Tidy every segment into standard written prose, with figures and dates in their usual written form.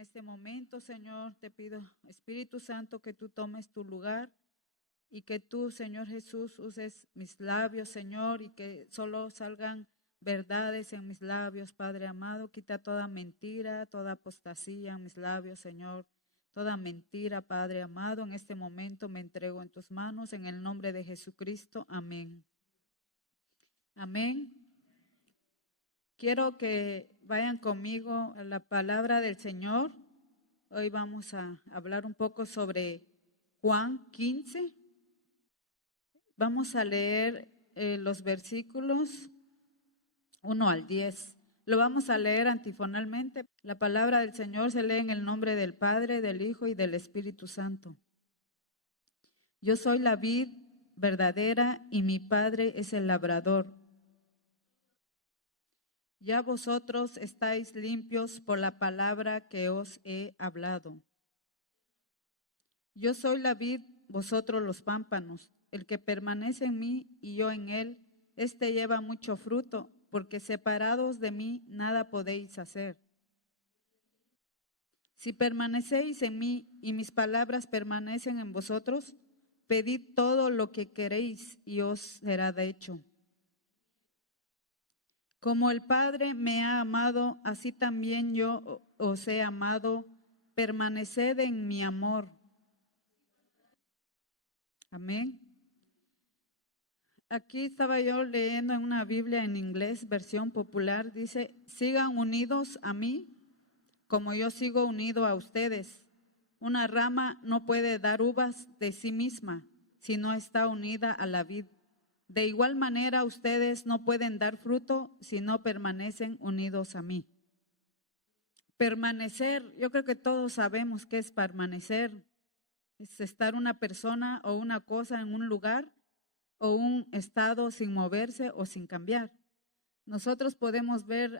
este momento, Señor, te pido, Espíritu Santo, que tú tomes tu lugar y que tú, Señor Jesús, uses mis labios, Señor, y que solo salgan verdades en mis labios, Padre amado. Quita toda mentira, toda apostasía en mis labios, Señor. Toda mentira, Padre amado, en este momento me entrego en tus manos, en el nombre de Jesucristo. Amén. Amén. Quiero que vayan conmigo a la palabra del Señor. Hoy vamos a hablar un poco sobre Juan 15. Vamos a leer los versículos 1 al 10. Lo vamos a leer antifonalmente. La palabra del Señor se lee en el nombre del Padre, del Hijo y del Espíritu Santo. Yo soy la vid verdadera y mi Padre es el labrador. Ya vosotros estáis limpios por la palabra que os he hablado. Yo soy la vid, vosotros los pámpanos. El que permanece en mí y yo en él, éste lleva mucho fruto, porque separados de mí nada podéis hacer. Si permanecéis en mí y mis palabras permanecen en vosotros, pedid todo lo que queréis y os será hecho. Como el Padre me ha amado, así también yo os he amado. Permaneced en mi amor. Amén. Aquí estaba yo leyendo en una Biblia en inglés, versión popular, dice, sigan unidos a mí como yo sigo unido a ustedes. Una rama no puede dar uvas de sí misma si no está unida a la vid. De igual manera, ustedes no pueden dar fruto si no permanecen unidos a mí. Permanecer, yo creo que todos sabemos qué es permanecer. Es estar una persona o una cosa en un lugar o un estado sin moverse o sin cambiar. Nosotros podemos ver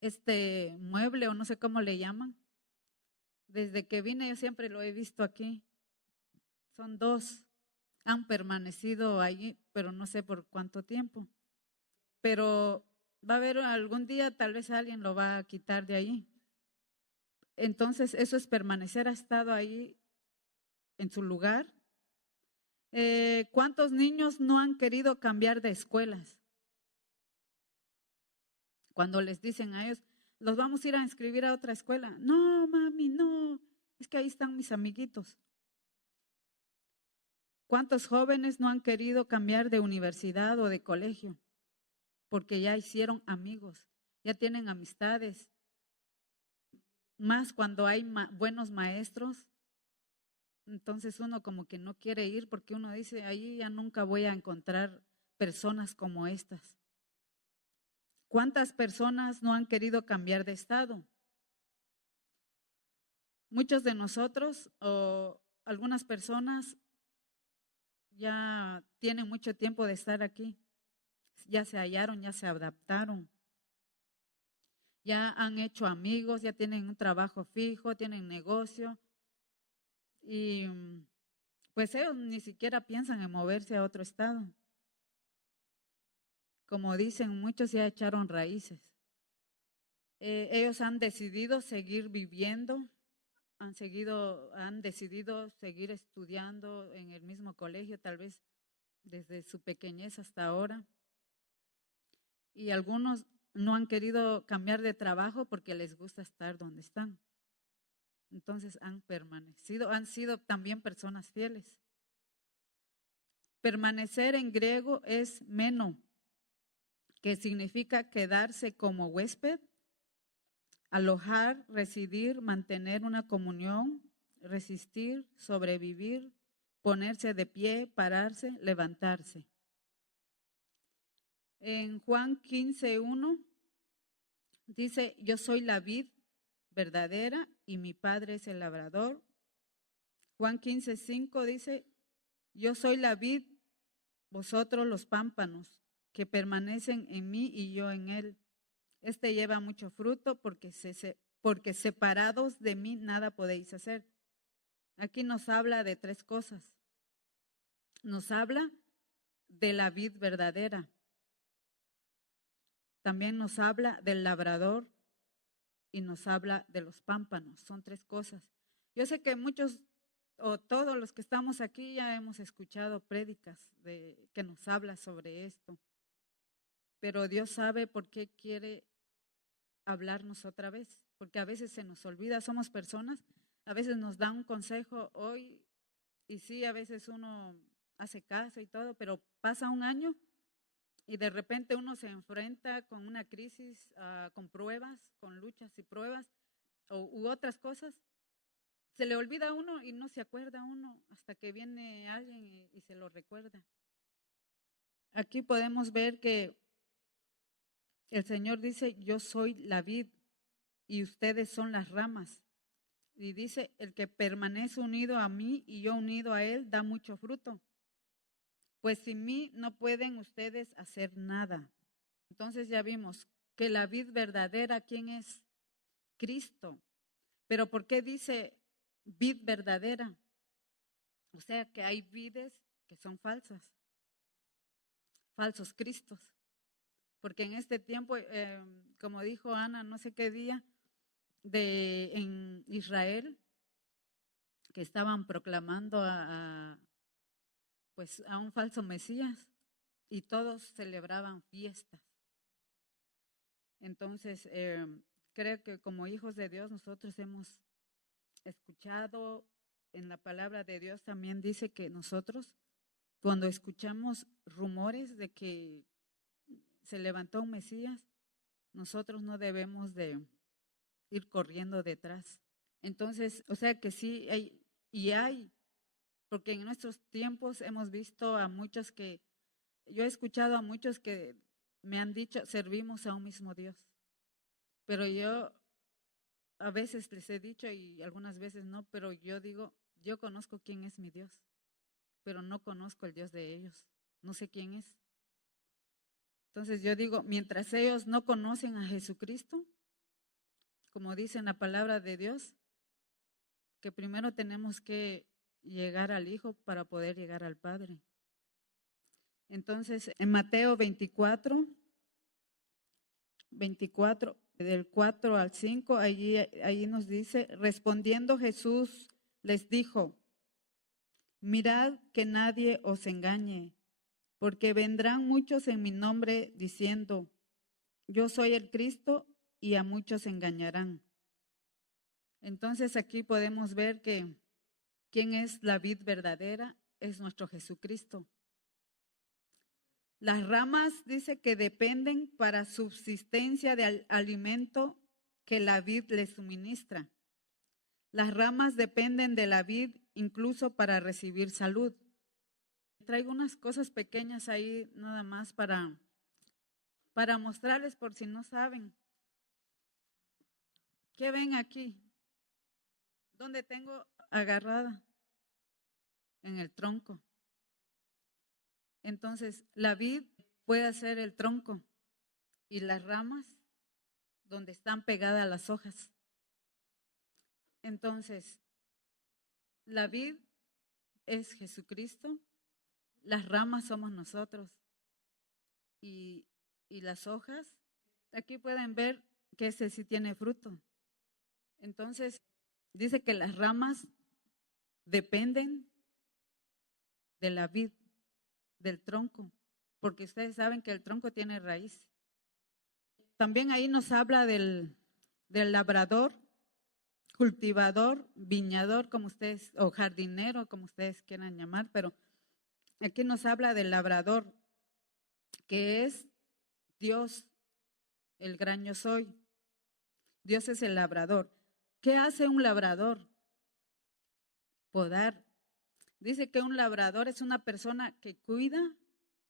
este mueble o no sé cómo le llaman. Desde que vine yo siempre lo he visto aquí. Son dos. Han permanecido allí, pero no sé por cuánto tiempo. Pero va a haber algún día, tal vez alguien lo va a quitar de ahí. Entonces, eso es permanecer, ha estado ahí en su lugar. ¿Cuántos niños no han querido cambiar de escuelas? Cuando les dicen a ellos, los vamos a ir a inscribir a otra escuela. No, mami, no, es que ahí están mis amiguitos. ¿Cuántos jóvenes no han querido cambiar de universidad o de colegio? Porque ya hicieron amigos, ya tienen amistades. Más cuando hay buenos maestros, entonces uno como que no quiere ir porque uno dice, ahí ya nunca voy a encontrar personas como estas. ¿Cuántas personas no han querido cambiar de estado? Muchos de nosotros o algunas personas ya tienen mucho tiempo de estar aquí, ya se hallaron, ya se adaptaron, ya han hecho amigos, ya tienen un trabajo fijo, tienen negocio y pues ellos ni siquiera piensan en moverse a otro estado. Como dicen, muchos ya echaron raíces. Ellos han decidido seguir viviendo, han decidido seguir estudiando en el mismo colegio, tal vez desde su pequeñez hasta ahora. Y algunos no han querido cambiar de trabajo porque les gusta estar donde están. Entonces han permanecido, han sido también personas fieles. Permanecer en griego es meno, que significa quedarse como huésped, alojar, residir, mantener una comunión, resistir, sobrevivir, ponerse de pie, pararse, levantarse. En Juan 15:1 dice, yo soy la vid verdadera y mi Padre es el labrador. Juan 15:5 dice, yo soy la vid, vosotros los pámpanos, que permanecen en mí y yo en él. Este lleva mucho fruto porque separados de mí nada podéis hacer. Aquí nos habla de tres cosas. Nos habla de la vid verdadera. También nos habla del labrador y nos habla de los pámpanos. Son 3 cosas. Yo sé que muchos o todos los que estamos aquí ya hemos escuchado prédicas que nos habla sobre esto, pero Dios sabe por qué quiere hablarnos otra vez, porque a veces se nos olvida, somos personas, a veces nos da un consejo hoy y sí, a veces uno hace caso y todo, pero pasa un año y de repente uno se enfrenta con una crisis, con pruebas, con luchas y pruebas u otras cosas. Se le olvida a uno y no se acuerda uno hasta que viene alguien y se lo recuerda. Aquí podemos ver que el Señor dice, yo soy la vid y ustedes son las ramas. Y dice, el que permanece unido a mí y yo unido a él da mucho fruto. Pues sin mí no pueden ustedes hacer nada. Entonces ya vimos que la vid verdadera, ¿quién es? Cristo. Pero ¿por qué dice vid verdadera? O sea que hay vides que son falsas, falsos cristos. Porque en este tiempo, como dijo Ana, no sé qué día, en Israel, que estaban proclamando pues a un falso Mesías y todos celebraban fiestas. Entonces, creo que como hijos de Dios nosotros hemos escuchado en la palabra de Dios, también dice que nosotros cuando escuchamos rumores de que se levantó un Mesías, nosotros no debemos de ir corriendo detrás. Entonces, o sea que sí hay, porque en nuestros tiempos hemos visto a muchos yo he escuchado a muchos que me han dicho, servimos a un mismo Dios. Pero yo a veces les he dicho y algunas veces no, pero yo digo, yo conozco quién es mi Dios, pero no conozco el Dios de ellos, no sé quién es. Entonces yo digo, mientras ellos no conocen a Jesucristo, como dice en la palabra de Dios, que primero tenemos que llegar al Hijo para poder llegar al Padre. Entonces, en Mateo 24, del 4 al 5, allí nos dice, respondiendo Jesús les dijo, mirad que nadie os engañe, porque vendrán muchos en mi nombre diciendo, yo soy el Cristo, y a muchos engañarán. Entonces aquí podemos ver que quién es la vid verdadera, es nuestro Jesucristo. Las ramas dice que dependen para subsistencia del alimento que la vid les suministra. Las ramas dependen de la vid incluso para recibir salud. Traigo unas cosas pequeñas ahí nada más para mostrarles por si no saben. ¿Qué ven aquí? ¿Dónde tengo agarrada? En el tronco. Entonces, la vid puede ser el tronco y las ramas donde están pegadas las hojas. Entonces, la vid es Jesucristo, las ramas somos nosotros y las hojas, aquí pueden ver que ese sí tiene fruto. Entonces, dice que las ramas dependen de la vid, del tronco, porque ustedes saben que el tronco tiene raíz. También ahí nos habla del labrador, cultivador, viñador, como ustedes, o jardinero, como ustedes quieran llamar, pero aquí nos habla del labrador, que es Dios, el gran yo soy. Dios es el labrador. ¿Qué hace un labrador? Podar. Dice que un labrador es una persona que cuida,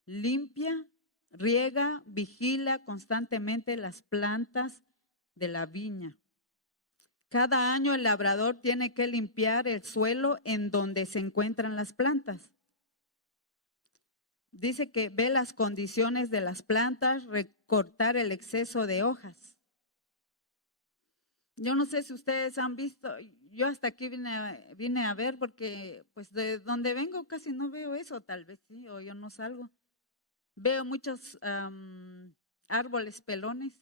limpia, riega, vigila constantemente las plantas de la viña. Cada año el labrador tiene que limpiar el suelo en donde se encuentran las plantas. Dice que ve las condiciones de las plantas, recortar el exceso de hojas. Yo no sé si ustedes han visto, yo hasta aquí vine a ver porque pues de donde vengo casi no veo eso, tal vez sí, o yo no salgo. Veo muchos árboles pelones,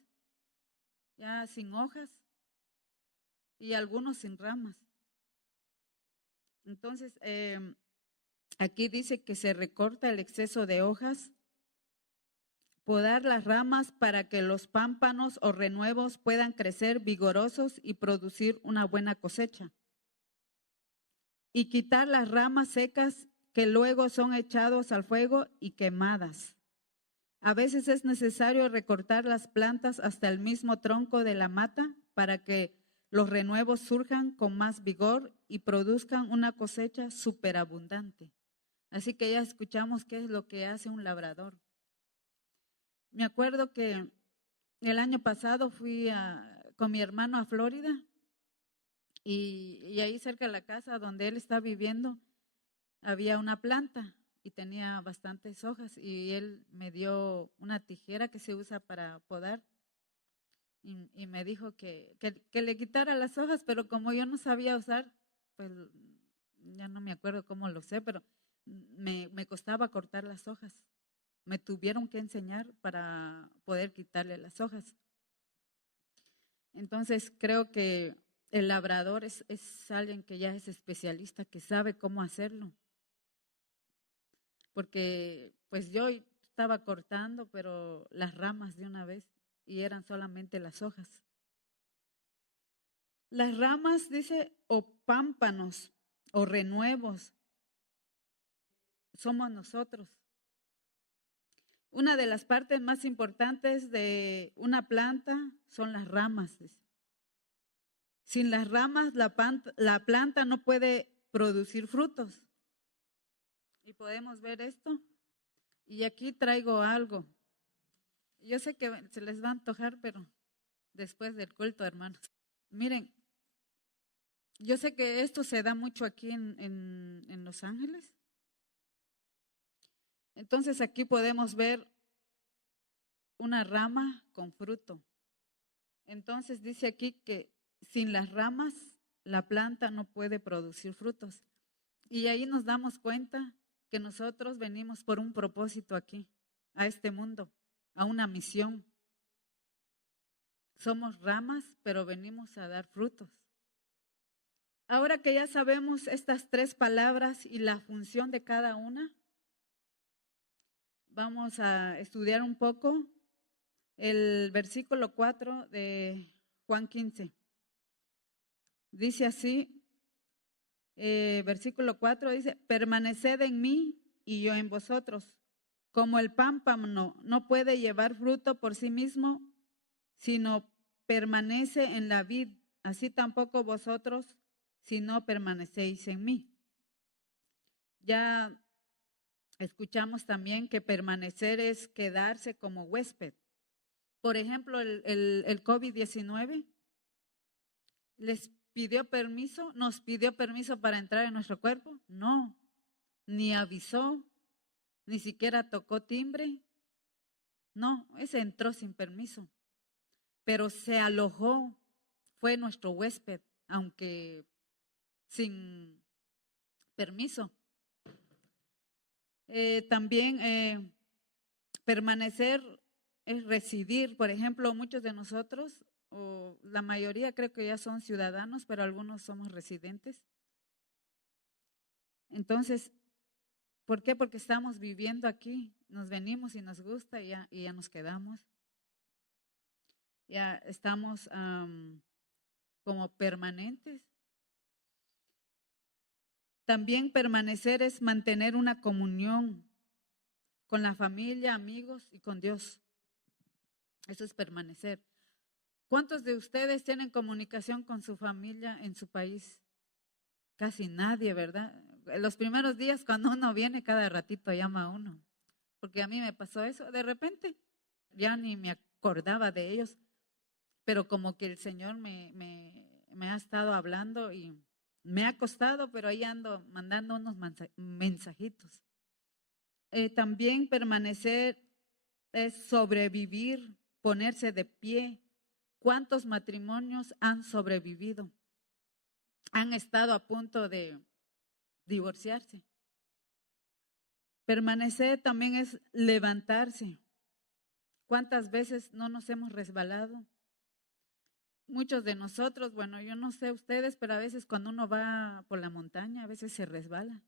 ya sin hojas. y algunos sin ramas. Entonces, aquí dice que se recorta el exceso de hojas, podar las ramas para que los pámpanos o renuevos puedan crecer vigorosos y producir una buena cosecha. Y quitar las ramas secas que luego son echados al fuego y quemadas. A veces es necesario recortar las plantas hasta el mismo tronco de la mata para que los renuevos surjan con más vigor y produzcan una cosecha superabundante. Así que ya escuchamos qué es lo que hace un labrador. Me acuerdo que el año pasado fui con mi hermano a Florida y ahí cerca de la casa donde él está viviendo había una planta y tenía bastantes hojas y él me dio una tijera que se usa para podar y me dijo que le quitara las hojas, pero como yo no sabía usar, pues ya no me acuerdo cómo lo sé, pero me costaba cortar las hojas. Me tuvieron que enseñar para poder quitarle las hojas. Entonces creo que el labrador es alguien que ya es especialista, que sabe cómo hacerlo. Porque pues yo estaba cortando, pero las ramas de una vez y eran solamente las hojas. Las ramas, dice, o pámpanos o renuevos, somos nosotros. Una de las partes más importantes de una planta son las ramas. Sin las ramas, la planta no puede producir frutos. Y podemos ver esto. Y aquí traigo algo. Yo sé que se les va a antojar, pero después del culto, hermanos. Miren, yo sé que esto se da mucho aquí en Los Ángeles. Entonces aquí podemos ver una rama con fruto. Entonces dice aquí que sin las ramas la planta no puede producir frutos. Y ahí nos damos cuenta que nosotros venimos por un propósito aquí, a este mundo, a una misión. Somos ramas, pero venimos a dar frutos. Ahora que ya sabemos estas tres palabras y la función de cada una, vamos a estudiar un poco el versículo 4 de Juan 15. Dice así, versículo 4 dice, permaneced en mí y yo en vosotros. Como el pámpano no puede llevar fruto por sí mismo, sino permanece en la vid, así tampoco vosotros, si no permanecéis en mí. Ya escuchamos también que permanecer es quedarse como huésped. Por ejemplo, el COVID-19 les pidió permiso, nos pidió permiso para entrar en nuestro cuerpo. No, ni avisó, ni siquiera tocó timbre. No, ese entró sin permiso, pero se alojó, fue nuestro huésped, aunque sin permiso. También permanecer es residir. Por ejemplo, muchos de nosotros, o la mayoría creo que ya son ciudadanos, pero algunos somos residentes. Entonces, ¿por qué? Porque estamos viviendo aquí, nos venimos y nos gusta y ya nos quedamos. Ya estamos como permanentes. También permanecer es mantener una comunión con la familia, amigos y con Dios. Eso es permanecer. ¿Cuántos de ustedes tienen comunicación con su familia en su país? Casi nadie, ¿verdad? En los primeros días cuando uno viene, cada ratito llama a uno. Porque a mí me pasó eso. De repente ya ni me acordaba de ellos. Pero como que el Señor me ha estado hablando y me ha costado, pero ahí ando mandando unos mensajitos. También permanecer es sobrevivir, ponerse de pie. ¿Cuántos matrimonios han sobrevivido? Han estado a punto de divorciarse. Permanecer también es levantarse. ¿Cuántas veces no nos hemos resbalado? muchos de nosotros, bueno, yo no sé ustedes, pero a veces cuando uno va por la montaña, a veces se resbala,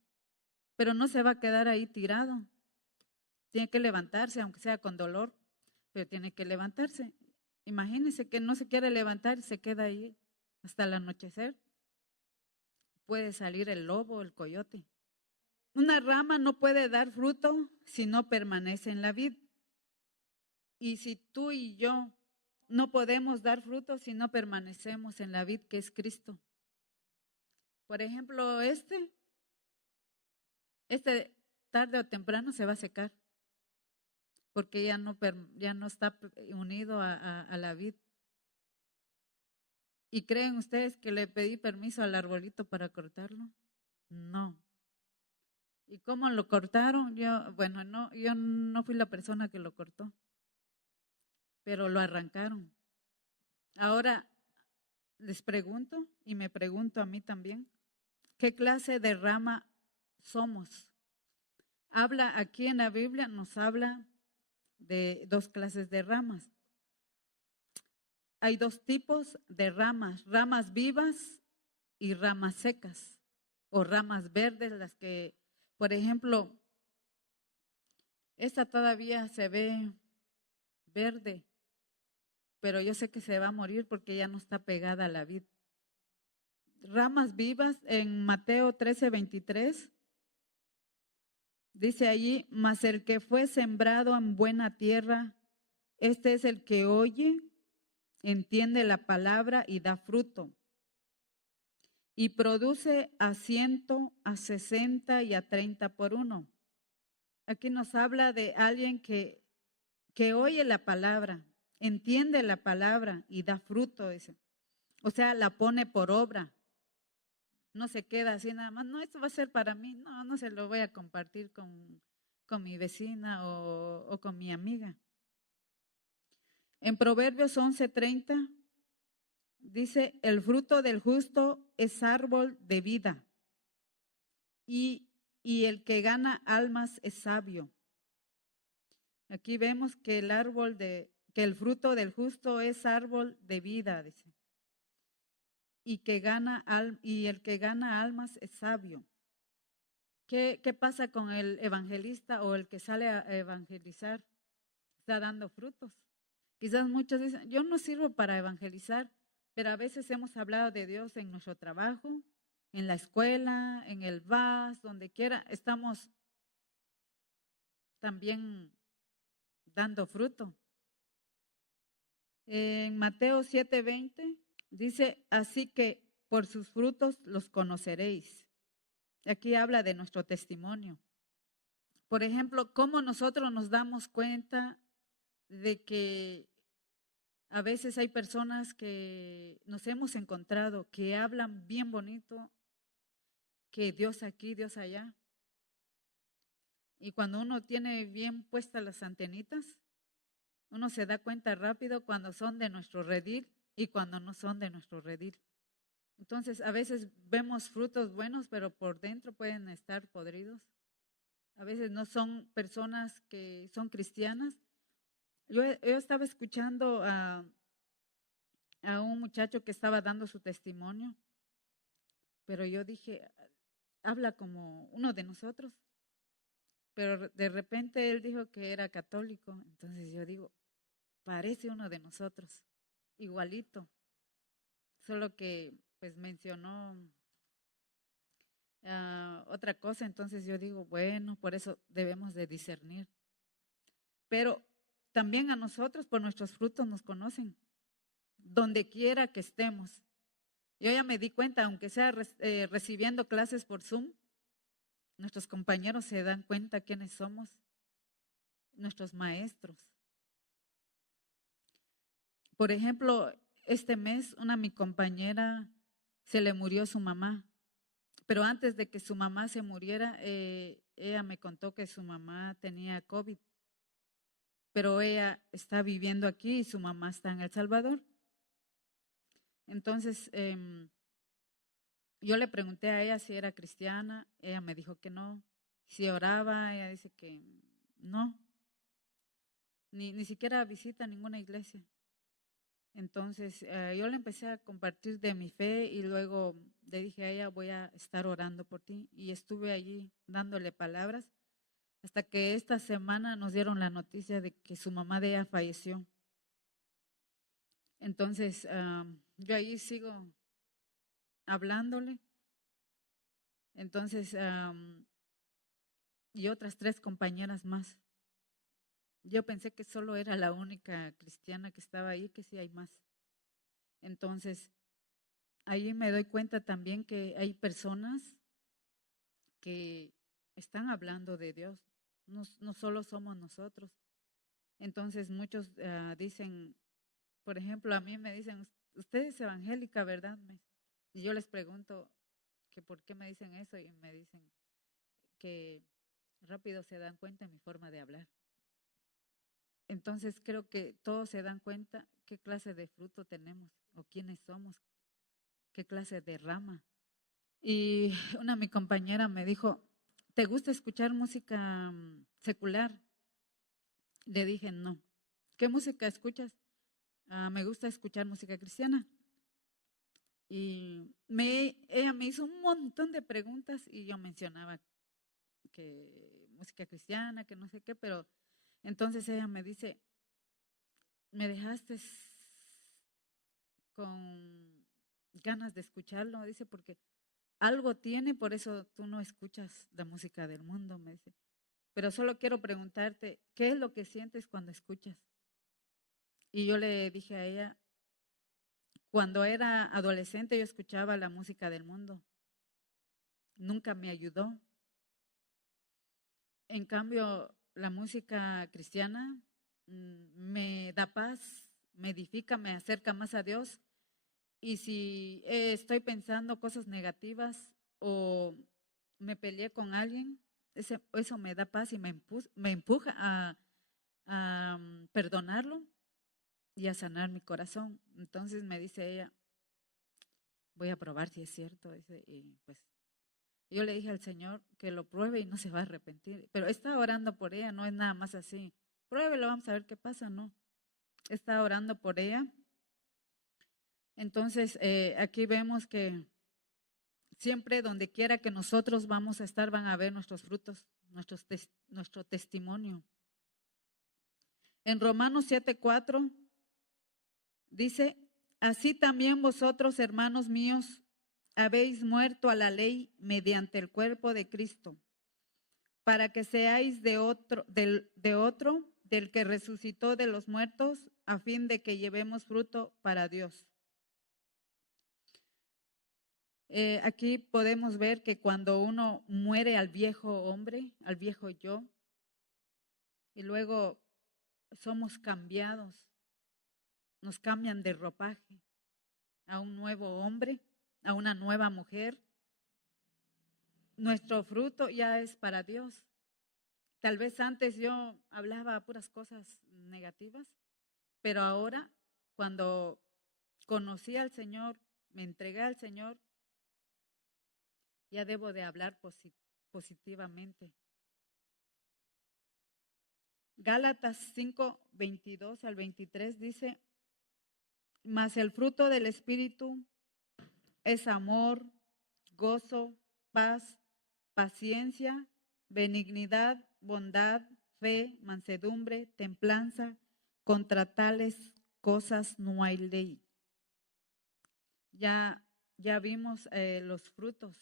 pero no se va a quedar ahí tirado. Tiene que levantarse, aunque sea con dolor, pero tiene que levantarse. Imagínense que no se quiere levantar y se queda ahí hasta el anochecer. Puede salir el lobo, el coyote. Una rama no puede dar fruto si no permanece en la vid. Y si tú y yo no podemos dar fruto si no permanecemos en la vid que es Cristo. Por ejemplo, este tarde o temprano se va a secar porque ya no está unido a la vid. ¿Y creen ustedes que le pedí permiso al arbolito para cortarlo? No. ¿Y cómo lo cortaron? Yo no fui la persona que lo cortó, pero lo arrancaron. Ahora les pregunto y me pregunto a mí también, ¿qué clase de rama somos? Habla aquí en la Biblia, nos habla de dos clases de ramas. Hay dos tipos de ramas, ramas vivas y ramas secas o ramas verdes, las que, por ejemplo, esta todavía se ve verde, pero yo sé que se va a morir porque ya no está pegada a la vid. Ramas vivas en Mateo 13:23, dice allí, mas el que fue sembrado en buena tierra, este es el que oye, entiende la palabra y da fruto. Y produce a 100, a 60 y a 30 por uno. Aquí nos habla de alguien que oye la palabra, entiende la palabra y da fruto, dice. O sea, la pone por obra. No se queda así nada más, no, esto va a ser para mí, no, no se lo voy a compartir con mi vecina o con mi amiga. En Proverbios 11:30 dice, el fruto del justo es árbol de vida y el que gana almas es sabio. Aquí vemos que que el fruto del justo es árbol de vida, dice. Y el que gana almas es sabio. ¿Qué pasa con el evangelista o el que sale a evangelizar? Está dando frutos. Quizás muchos dicen, yo no sirvo para evangelizar, pero a veces hemos hablado de Dios en nuestro trabajo, en la escuela, en el bus, donde quiera, estamos también dando fruto. En Mateo 7:20 dice, así que por sus frutos los conoceréis. Aquí habla de nuestro testimonio. Por ejemplo, cómo nosotros nos damos cuenta de que a veces hay personas que nos hemos encontrado que hablan bien bonito, que Dios aquí, Dios allá. Y cuando uno tiene bien puestas las antenitas, uno se da cuenta rápido cuando son de nuestro redil y cuando no son de nuestro redil. Entonces, a veces vemos frutos buenos, pero por dentro pueden estar podridos. A veces no son personas que son cristianas. Yo estaba escuchando a un muchacho que estaba dando su testimonio, pero yo dije, habla como uno de nosotros. Pero de repente él dijo que era católico, entonces yo digo, parece uno de nosotros, igualito, solo que pues mencionó otra cosa, entonces yo digo, bueno, por eso debemos de discernir. Pero también a nosotros por nuestros frutos nos conocen, donde quiera que estemos. Yo ya me di cuenta, aunque sea recibiendo clases por Zoom, nuestros compañeros se dan cuenta quiénes somos, nuestros maestros. Por ejemplo, este mes mi compañera se le murió su mamá, pero antes de que su mamá se muriera, ella me contó que su mamá tenía COVID, pero ella está viviendo aquí y su mamá está en El Salvador. Entonces, yo le pregunté a ella si era cristiana, ella me dijo que no. Si oraba, ella dice que no, ni siquiera visita ninguna iglesia. Entonces yo le empecé a compartir de mi fe y luego le dije a ella, voy a estar orando por ti. Y estuve allí dándole palabras hasta que esta semana nos dieron la noticia de que su mamá de ella falleció. Entonces yo allí sigo hablándole. Entonces, y otras 3 compañeras más. Yo pensé que solo era la única cristiana que estaba ahí, que sí hay más. Entonces, ahí me doy cuenta también que hay personas que están hablando de Dios, no solo somos nosotros. Entonces, muchos dicen, por ejemplo, a mí me dicen, usted es evangélica, ¿verdad? Y yo les pregunto que por qué me dicen eso y me dicen que rápido se dan cuenta de mi forma de hablar. Entonces creo que todos se dan cuenta qué clase de fruto tenemos o quiénes somos, qué clase de rama. Y una mi compañera me dijo, ¿te gusta escuchar música secular? Le dije, no. ¿Qué música escuchas? Me gusta escuchar música cristiana. Y ella me hizo un montón de preguntas y yo mencionaba que música cristiana, que no sé qué, pero entonces ella me dice, me dejaste con ganas de escucharlo, dice, porque algo tiene, por eso tú no escuchas la música del mundo, me dice. Pero solo quiero preguntarte, ¿qué es lo que sientes cuando escuchas? Y yo le dije a ella, cuando era adolescente yo escuchaba la música del mundo, nunca me ayudó. En cambio, la música cristiana me da paz, me edifica, me acerca más a Dios. Y si estoy pensando cosas negativas o me peleé con alguien, eso me da paz y me empuja a perdonarlo y a sanar mi corazón. Entonces me dice ella, voy a probar si es cierto. Dice, y pues yo le dije al Señor que lo pruebe y no se va a arrepentir. Pero está orando por ella, no es nada más así. Pruébelo, vamos a ver qué pasa, ¿no? Está orando por ella. Entonces, aquí vemos que siempre donde quiera que nosotros vamos a estar, van a ver nuestros frutos, nuestro testimonio. En Romanos 7:4 dice, así también vosotros, hermanos míos, habéis muerto a la ley mediante el cuerpo de Cristo, para que seáis del que resucitó de los muertos, a fin de que llevemos fruto para Dios. Aquí podemos ver que cuando uno muere al viejo hombre, al viejo yo, y luego somos cambiados, nos cambian de ropaje a un nuevo hombre, a una nueva mujer, nuestro fruto ya es para Dios. Tal vez antes yo hablaba puras cosas negativas, pero ahora cuando conocí al Señor, me entregué al Señor, ya debo de hablar positivamente. Gálatas 5:22-23 dice, mas el fruto del Espíritu es amor, gozo, paz, paciencia, benignidad, bondad, fe, mansedumbre, templanza. Contra tales cosas no hay ley. Ya vimos los frutos.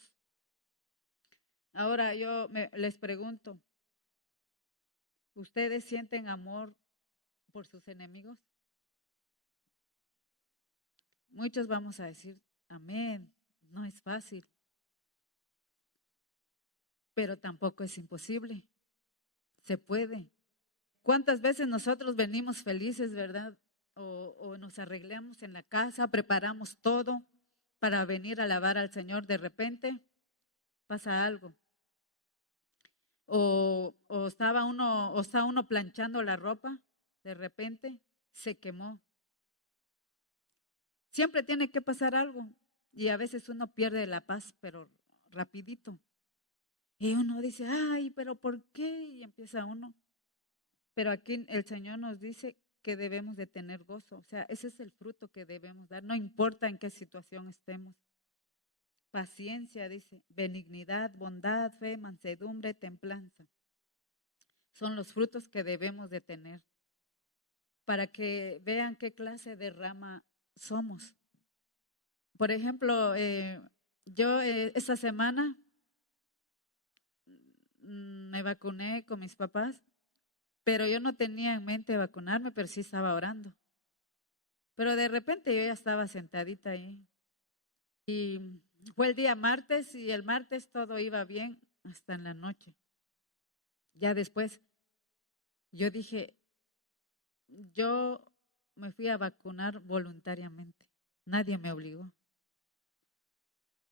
Ahora yo les pregunto, ¿ustedes sienten amor por sus enemigos? Muchos vamos a decir, amén, no es fácil, pero tampoco es imposible, se puede. ¿Cuántas veces nosotros venimos felices, verdad? O nos arreglamos en la casa, preparamos todo para venir a alabar al Señor, de repente pasa algo. O está uno planchando la ropa, de repente se quemó. Siempre tiene que pasar algo y a veces uno pierde la paz, pero rapidito. Y uno dice, ay, pero ¿por qué? Y empieza uno. Pero aquí el Señor nos dice que debemos de tener gozo. O sea, ese es el fruto que debemos dar, no importa en qué situación estemos. Paciencia, dice, benignidad, bondad, fe, mansedumbre, templanza. Son los frutos que debemos de tener para que vean qué clase de rama somos. Por ejemplo, yo esta semana me vacuné con mis papás, pero yo no tenía en mente vacunarme, pero sí estaba orando. Pero de repente yo ya estaba sentadita ahí. Y fue el día martes y el martes todo iba bien hasta en la noche. Ya después yo dije, yo me fui a vacunar voluntariamente. Nadie me obligó.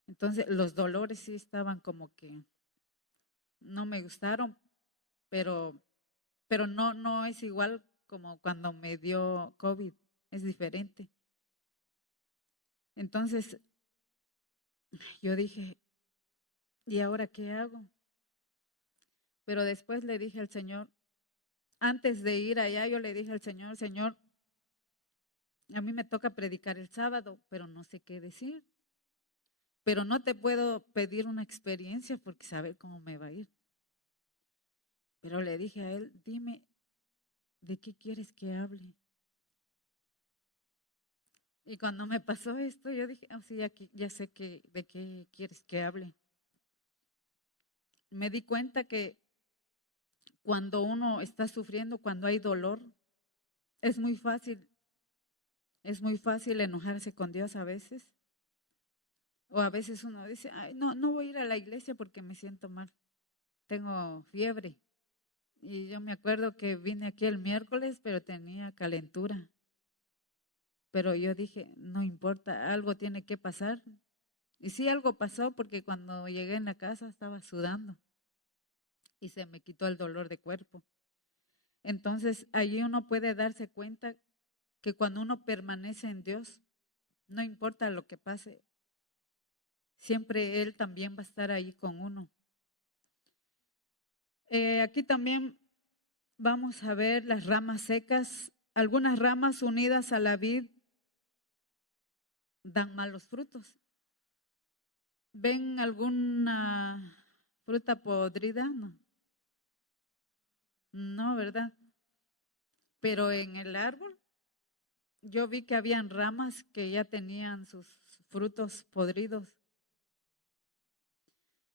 Entonces los dolores sí estaban como que no me gustaron, pero no es igual como cuando me dio COVID, es diferente. Entonces yo dije, ¿y ahora qué hago? Pero después le dije al Señor, antes de ir allá, yo le dije al Señor, Señor, a mí me toca predicar el sábado, pero no sé qué decir. Pero no te puedo pedir una experiencia porque saber cómo me va a ir. Pero le dije a él, dime, ¿de qué quieres que hable? Y cuando me pasó esto, yo dije, oh, sí, ya sé de qué quieres que hable. Me di cuenta que cuando uno está sufriendo, cuando hay dolor, es muy fácil enojarse con Dios a veces. O a veces uno dice, ay, no voy a ir a la iglesia porque me siento mal, tengo fiebre. Y yo me acuerdo que vine aquí el miércoles, pero tenía calentura. Pero yo dije, no importa, algo tiene que pasar. Y sí, algo pasó porque cuando llegué en la casa estaba sudando y se me quitó el dolor de cuerpo. Entonces, allí uno puede darse cuenta que cuando uno permanece en Dios, no importa lo que pase, siempre Él también va a estar ahí con uno. Aquí también vamos a ver las ramas secas. Algunas ramas unidas a la vid dan malos frutos. ¿Ven alguna fruta podrida? No. No, ¿verdad? Pero en el árbol yo vi que habían ramas que ya tenían sus frutos podridos.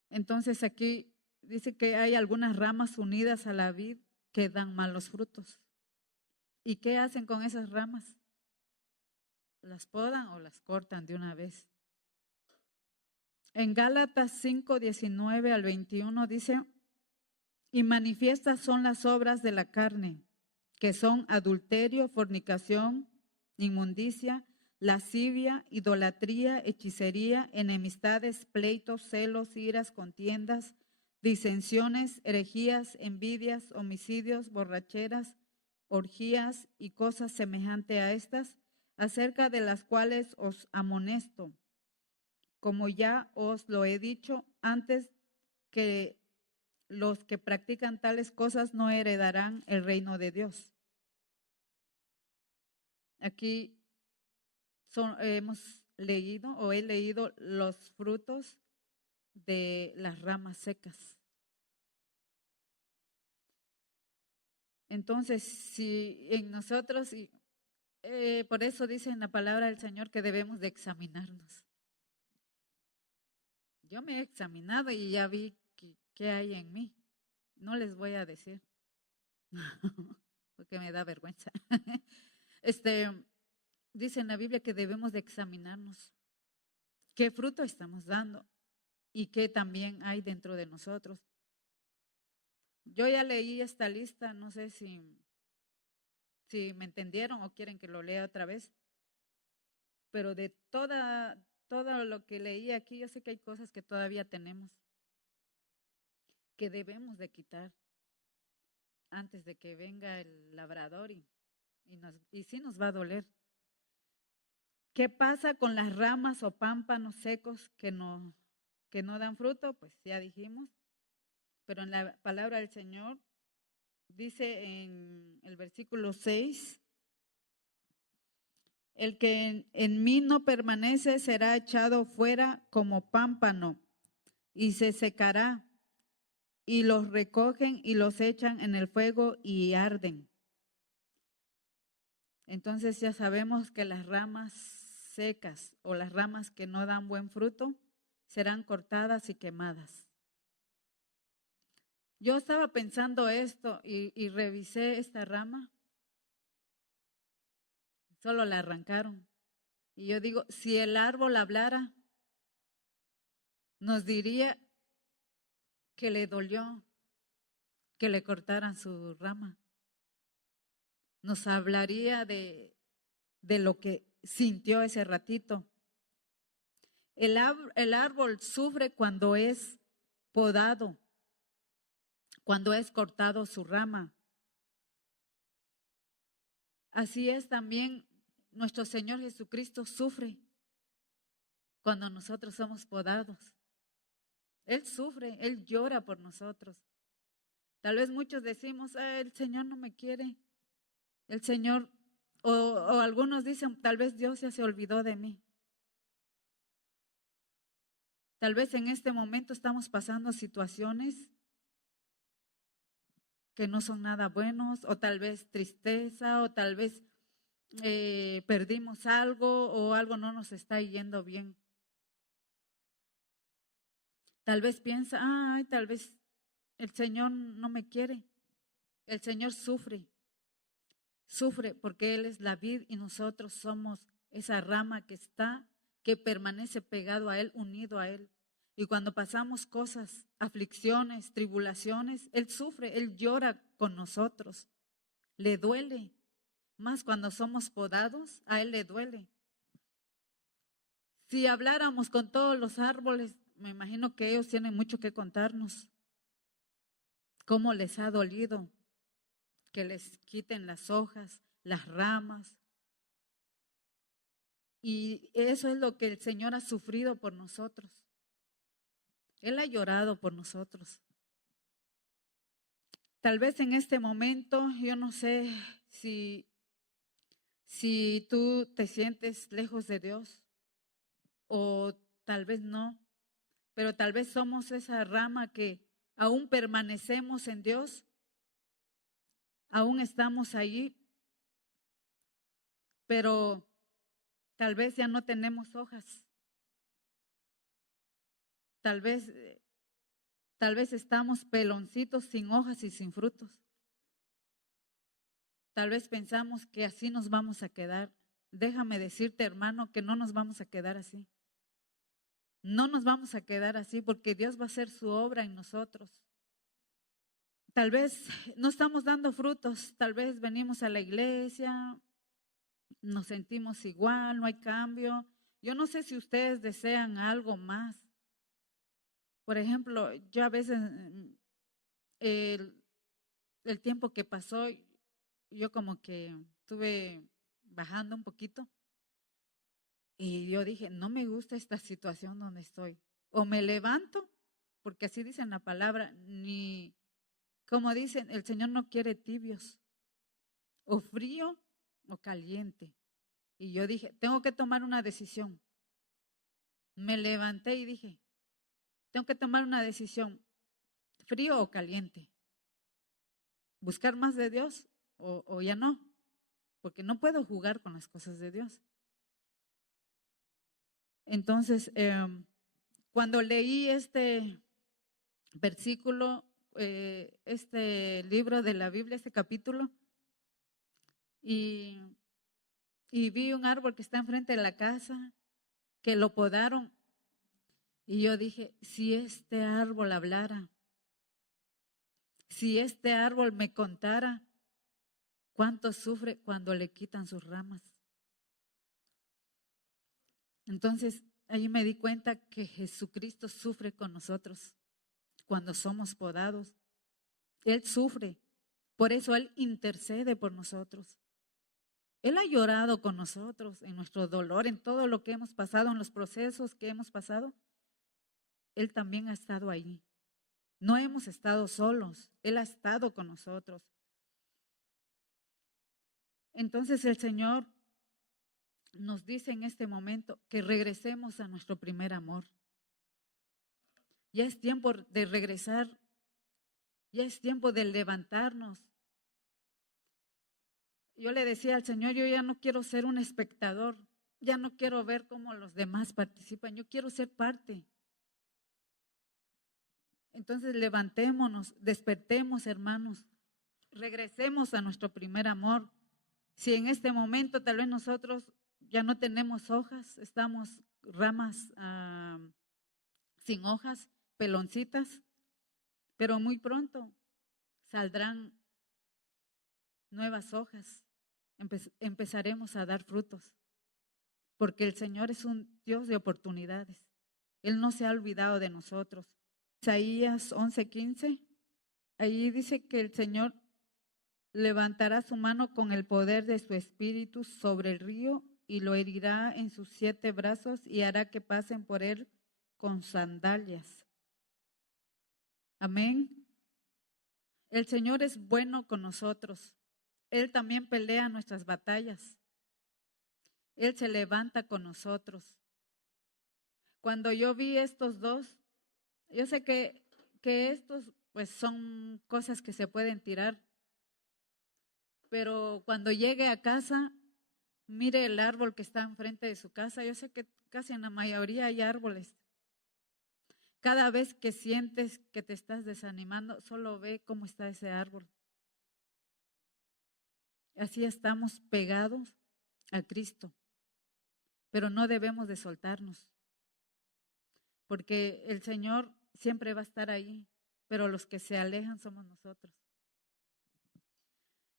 Entonces aquí dice que hay algunas ramas unidas a la vid que dan malos frutos. ¿Y qué hacen con esas ramas? ¿Las podan o las cortan de una vez? En Gálatas 5, 19 al 21 dice, y manifiestas son las obras de la carne, que son adulterio, fornicación, inmundicia, lascivia, idolatría, hechicería, enemistades, pleitos, celos, iras, contiendas, disensiones, herejías, envidias, homicidios, borracheras, orgías y cosas semejantes a estas, acerca de las cuales os amonesto, como ya os lo he dicho antes, que los que practican tales cosas no heredarán el reino de Dios. Aquí hemos leído o he leído los frutos de las ramas secas. Entonces, si en nosotros, por eso dice en la palabra del Señor que debemos de examinarnos. Yo me he examinado y ya vi qué hay en mí. No les voy a decir, porque me da vergüenza. Dice en la Biblia que debemos de examinarnos qué fruto estamos dando y qué también hay dentro de nosotros. Yo ya leí esta lista, no sé si me entendieron o quieren que lo lea otra vez, pero de todo lo que leí aquí, yo sé que hay cosas que todavía tenemos, que debemos de quitar antes de que venga el labrador y sí nos va a doler. ¿Qué pasa con las ramas o pámpanos secos que no dan fruto? Pues ya dijimos, pero en la palabra del Señor dice en el versículo 6, El que en mí no permanece será echado fuera como pámpano y se secará, y los recogen y los echan en el fuego y arden. Entonces ya sabemos que las ramas secas o las ramas que no dan buen fruto serán cortadas y quemadas. Yo estaba pensando esto y revisé esta rama, solo la arrancaron. Y yo digo, si el árbol hablara, nos diría que le dolió que le cortaran su rama. Nos hablaría de lo que sintió ese ratito. El árbol sufre cuando es podado, cuando es cortado su rama. Así es también nuestro Señor Jesucristo sufre cuando nosotros somos podados. Él sufre, Él llora por nosotros. Tal vez muchos decimos, el Señor no me quiere. El Señor, o algunos dicen, tal vez Dios ya se olvidó de mí. Tal vez en este momento estamos pasando situaciones que no son nada buenos, o tal vez tristeza, o tal vez perdimos algo, o algo no nos está yendo bien. Tal vez piensa, tal vez el Señor no me quiere. El Señor sufre porque Él es la vid y nosotros somos esa rama que permanece pegado a Él, unido a Él. Y cuando pasamos cosas, aflicciones, tribulaciones, Él sufre, Él llora con nosotros. Le duele. Más cuando somos podados, a Él le duele. Si habláramos con todos los árboles, me imagino que ellos tienen mucho que contarnos. Cómo les ha dolido que les quiten las hojas, las ramas. Y eso es lo que el Señor ha sufrido por nosotros. Él ha llorado por nosotros. Tal vez en este momento, yo no sé si tú te sientes lejos de Dios o tal vez no, pero tal vez somos esa rama que aún permanecemos en Dios, aún estamos allí, pero tal vez ya no tenemos hojas. Tal vez estamos peloncitos sin hojas y sin frutos. Tal vez pensamos que así nos vamos a quedar. Déjame decirte, hermano, que no nos vamos a quedar así. No nos vamos a quedar así porque Dios va a hacer su obra en nosotros. Tal vez no estamos dando frutos, tal vez venimos a la iglesia, nos sentimos igual, no hay cambio. Yo no sé si ustedes desean algo más. Por ejemplo, yo a veces el tiempo que pasó, yo como que estuve bajando un poquito y yo dije, no me gusta esta situación donde estoy. O me levanto, porque así dicen la palabra, ni, como dicen, el Señor no quiere tibios, o frío o caliente. Y yo dije, tengo que tomar una decisión. Me levanté y dije, tengo que tomar una decisión, frío o caliente. Buscar más de Dios o ya no, porque no puedo jugar con las cosas de Dios. Entonces, cuando leí este versículo, este libro de la Biblia, este capítulo, y vi un árbol que está enfrente de la casa, que lo podaron, y yo dije, si este árbol hablara, si este árbol me contara cuánto sufre cuando le quitan sus ramas. Entonces, ahí me di cuenta que Jesucristo sufre con nosotros cuando somos podados. Él sufre, por eso Él intercede por nosotros. Él ha llorado con nosotros en nuestro dolor, en todo lo que hemos pasado, en los procesos que hemos pasado. Él también ha estado ahí. No hemos estado solos, Él ha estado con nosotros. Entonces el Señor nos dice en este momento que regresemos a nuestro primer amor. Ya es tiempo de regresar, ya es tiempo de levantarnos. Yo le decía al Señor, yo ya no quiero ser un espectador, ya no quiero ver cómo los demás participan, yo quiero ser parte. Entonces levantémonos, despertemos, hermanos, regresemos a nuestro primer amor. Si en este momento tal vez nosotros ya no tenemos hojas, estamos ramas sin hojas, peloncitas, pero muy pronto saldrán nuevas hojas, empezaremos a dar frutos, porque el Señor es un Dios de oportunidades. Él no se ha olvidado de nosotros. Isaías 11:15, ahí dice que el Señor levantará su mano con el poder de su espíritu sobre el río y lo herirá en sus 7 brazos y hará que pasen por él con sandalias. Amén. El Señor es bueno con nosotros. Él también pelea nuestras batallas. Él se levanta con nosotros. Cuando yo vi estos dos, yo sé que estos pues son cosas que se pueden tirar, pero cuando llegue a casa, mire el árbol que está enfrente de su casa. Yo sé que casi en la mayoría hay árboles. Cada vez que sientes que te estás desanimando, solo ve cómo está ese árbol. Así estamos pegados a Cristo, pero no debemos de soltarnos, porque el Señor siempre va a estar ahí, pero los que se alejan somos nosotros.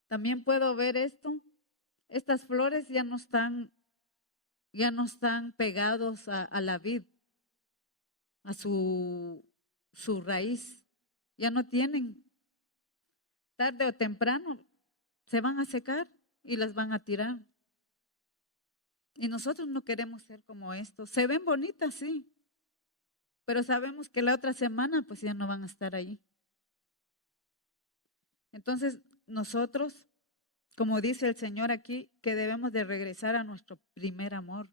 También puedo ver esto. Estas flores ya no están pegados a la vid, a su raíz. Ya no tienen. Tarde o temprano se van a secar y las van a tirar. Y nosotros no queremos ser como estos. Se ven bonitas, sí, pero sabemos que la otra semana pues ya no van a estar ahí. Entonces nosotros, como dice el Señor aquí, que debemos de regresar a nuestro primer amor.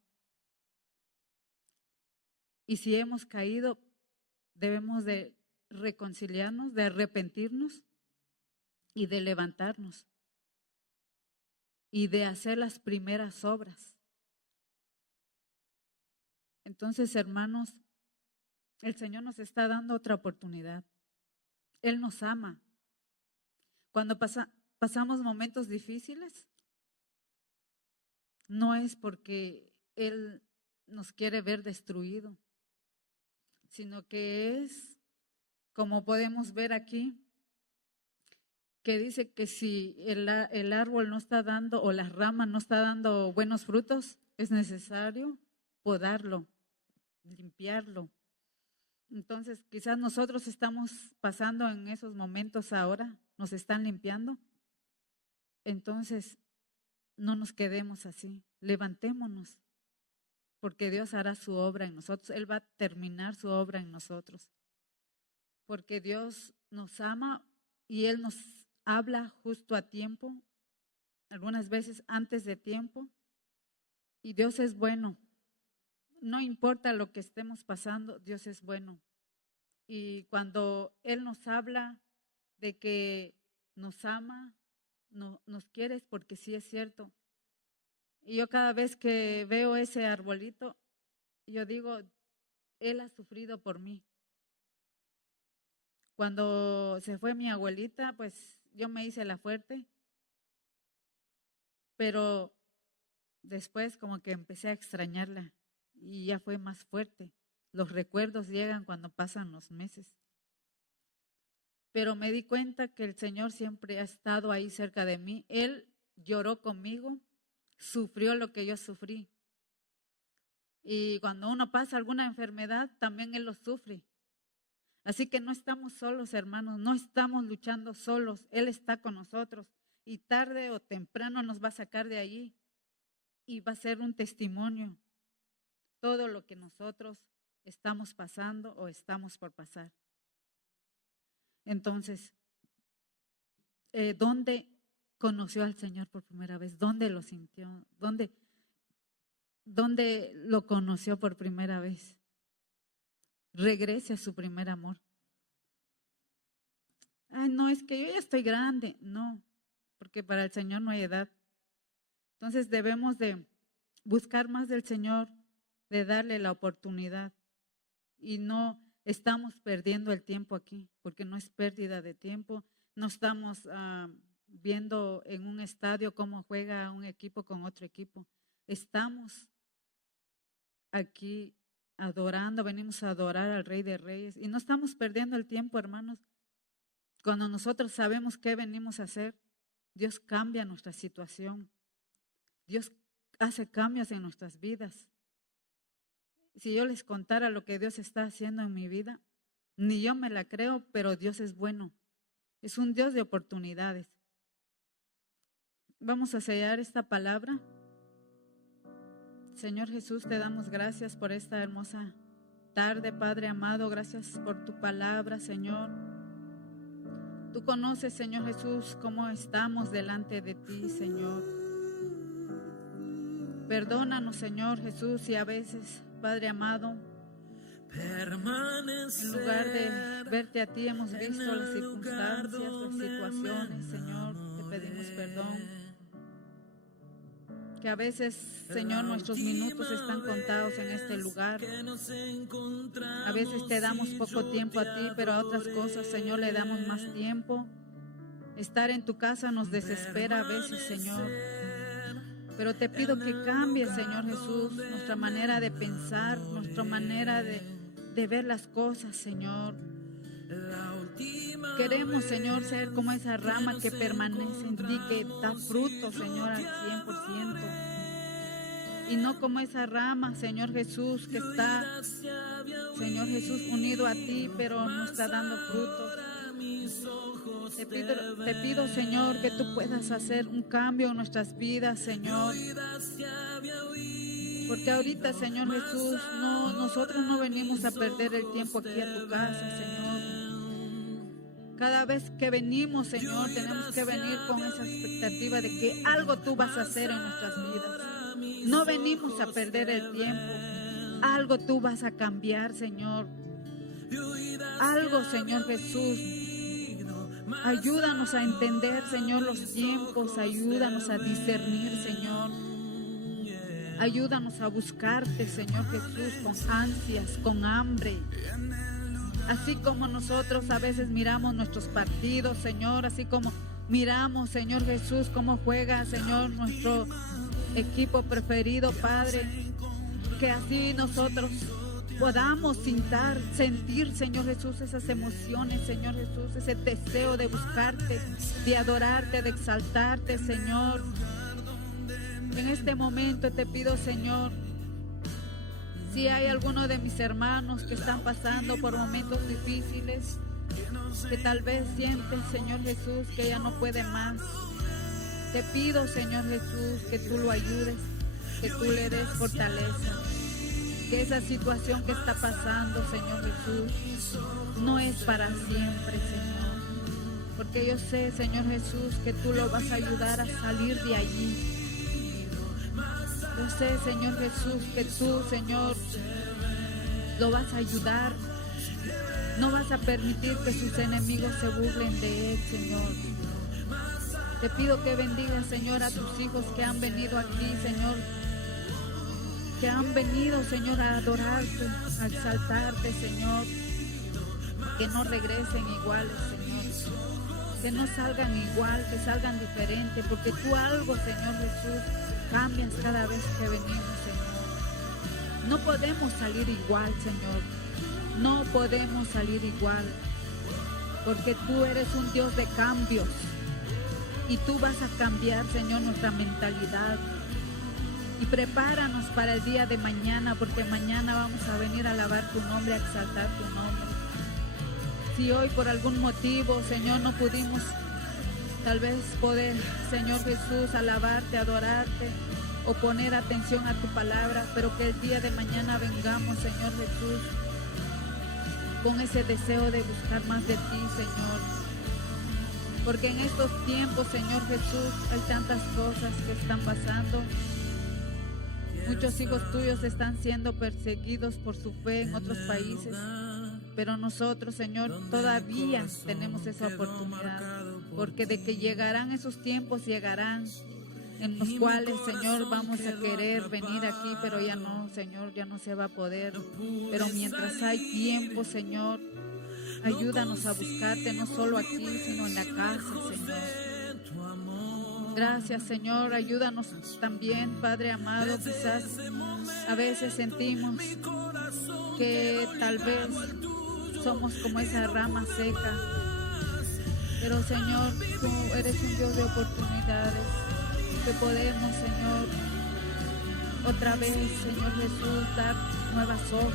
Y si hemos caído, debemos de reconciliarnos, de arrepentirnos y de levantarnos y de hacer las primeras obras. Entonces, hermanos, el Señor nos está dando otra oportunidad. Él nos ama. Cuando pasamos momentos difíciles, no es porque Él nos quiere ver destruido, sino que es, como podemos ver aquí, que dice que si el árbol no está dando o las ramas no está dando buenos frutos, es necesario podarlo, limpiarlo. Entonces, quizás nosotros estamos pasando en esos momentos ahora, nos están limpiando. Entonces, no nos quedemos así, levantémonos, porque Dios hará su obra en nosotros, Él va a terminar su obra en nosotros, porque Dios nos ama y Él nos habla justo a tiempo, algunas veces antes de tiempo, y Dios es bueno. No importa lo que estemos pasando, Dios es bueno. Y cuando Él nos habla de que nos ama, nos quiere, es porque sí es cierto. Y yo cada vez que veo ese arbolito, yo digo, Él ha sufrido por mí. Cuando se fue mi abuelita, pues yo me hice la fuerte, pero después como que empecé a extrañarla y ya fue más fuerte. Los recuerdos llegan cuando pasan los meses. Pero me di cuenta que el Señor siempre ha estado ahí cerca de mí. Él lloró conmigo, sufrió lo que yo sufrí. Y cuando uno pasa alguna enfermedad, también Él lo sufre. Así que no estamos solos, hermanos, no estamos luchando solos. Él está con nosotros y tarde o temprano nos va a sacar de allí y va a ser un testimonio todo lo que nosotros estamos pasando o estamos por pasar. Entonces, ¿dónde conoció al Señor por primera vez? ¿Dónde lo sintió? ¿Dónde? ¿Dónde lo conoció por primera vez? Regrese a su primer amor. Ay, no, es que yo ya estoy grande. No, porque para el Señor no hay edad. Entonces debemos de buscar más del Señor, de darle la oportunidad. Y no estamos perdiendo el tiempo aquí, porque no es pérdida de tiempo. No estamos viendo en un estadio cómo juega un equipo con otro equipo. Estamos aquí adorando, venimos a adorar al Rey de Reyes. Y no estamos perdiendo el tiempo, hermanos. Cuando nosotros sabemos qué venimos a hacer, Dios cambia nuestra situación. Dios hace cambios en nuestras vidas. Si yo les contara lo que Dios está haciendo en mi vida, ni yo me la creo, pero Dios es bueno. Es un Dios de oportunidades. Vamos a sellar esta palabra. Señor Jesús, te damos gracias por esta hermosa tarde, Padre amado. Gracias por tu palabra, Señor. Tú conoces, Señor Jesús, cómo estamos delante de ti, Señor. Perdónanos, Señor Jesús, si a veces, Padre amado, en lugar de verte a ti hemos visto las circunstancias, las situaciones, Señor, te pedimos perdón. Que a veces, Señor, nuestros minutos están contados en este lugar. A veces te damos poco tiempo a ti, pero a otras cosas, Señor, le damos más tiempo. Estar en tu casa nos desespera a veces, Señor. Pero te pido que cambies, Señor Jesús, nuestra manera de pensar, nuestra manera de ver las cosas, Señor. Queremos, Señor, ser como esa rama que permanece en ti, que da fruto, Señor, al 100%. Y no como esa rama, Señor Jesús, que está, Señor Jesús, unido a ti, pero no está dando frutos. Te pido, Señor, que tú puedas hacer un cambio en nuestras vidas, Señor. Porque ahorita, Señor Jesús, nosotros no venimos a perder el tiempo aquí a tu casa, Señor. Cada vez que venimos, Señor, tenemos que venir con esa expectativa de que algo tú vas a hacer en nuestras vidas. No venimos a perder el tiempo. Algo tú vas a cambiar, Señor. Algo, Señor Jesús. Ayúdanos a entender, Señor, los tiempos. Ayúdanos a discernir, Señor. Ayúdanos a buscarte, Señor Jesús, con ansias, con hambre. Así como nosotros a veces miramos nuestros partidos, Señor, así como miramos, Señor Jesús, cómo juega, Señor, nuestro equipo preferido, Padre, que así nosotros podamos sentir, Señor Jesús, esas emociones, Señor Jesús, ese deseo de buscarte, de adorarte, de exaltarte, Señor. En este momento te pido, Señor, si hay alguno de mis hermanos que están pasando por momentos difíciles, que tal vez sienten, Señor Jesús, que ya no puede más, te pido, Señor Jesús, que tú lo ayudes, que tú le des fortaleza, que esa situación que está pasando, Señor Jesús, no es para siempre, Señor, porque yo sé, Señor Jesús, que tú lo vas a ayudar a salir de allí. Yo sé, Señor Jesús, que tú, Señor, lo vas a ayudar. No vas a permitir que sus enemigos se burlen de él, Señor. Te pido que bendigas, Señor, a tus hijos que han venido aquí, Señor. Que han venido, Señor, a adorarte, a exaltarte, Señor. Que no regresen iguales, Señor. Que no salgan igual, que salgan diferentes, porque tú algo, Señor Jesús, cambias cada vez que venimos, Señor. No podemos salir igual, Señor. No podemos salir igual, porque tú eres un Dios de cambios. Y tú vas a cambiar, Señor, nuestra mentalidad. Y prepáranos para el día de mañana, porque mañana vamos a venir a alabar tu nombre, a exaltar tu nombre. Si hoy por algún motivo, Señor, no pudimos tal vez poder, Señor Jesús, alabarte, adorarte o poner atención a tu palabra, pero que el día de mañana vengamos, Señor Jesús, con ese deseo de buscar más de ti, Señor. Porque en estos tiempos, Señor Jesús, hay tantas cosas que están pasando. Muchos hijos tuyos están siendo perseguidos por su fe en otros países, pero nosotros, Señor, todavía tenemos esa oportunidad, porque de que llegarán esos tiempos, llegarán en los cuales, Señor, vamos a querer venir aquí, pero ya no, Señor, ya no se va a poder. Pero mientras hay tiempo, Señor, ayúdanos a buscarte, no solo aquí, sino en la casa, Señor. Gracias, Señor, ayúdanos también, Padre amado. Quizás a veces sentimos que tal vez somos como esa rama seca, pero Señor, tú eres un Dios de oportunidades, que podemos, Señor, otra vez, Señor Jesús, dar nuevas hojas,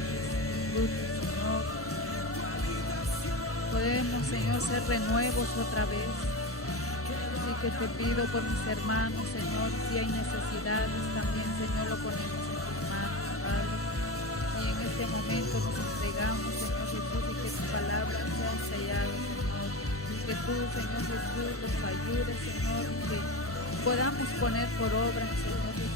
frutos, Señor. Podemos, Señor, ser renuevos otra vez. Así que te pido por mis hermanos, Señor, si hay necesidades también, Señor, lo ponemos en tus manos, Padre. Y en este momento nos entregamos, Señor Jesús, y que tu palabra sea sellada, Señor. Que tú, Señor Jesús, nos ayudes, Señor, y que podamos poner por obra, Señor Jesús,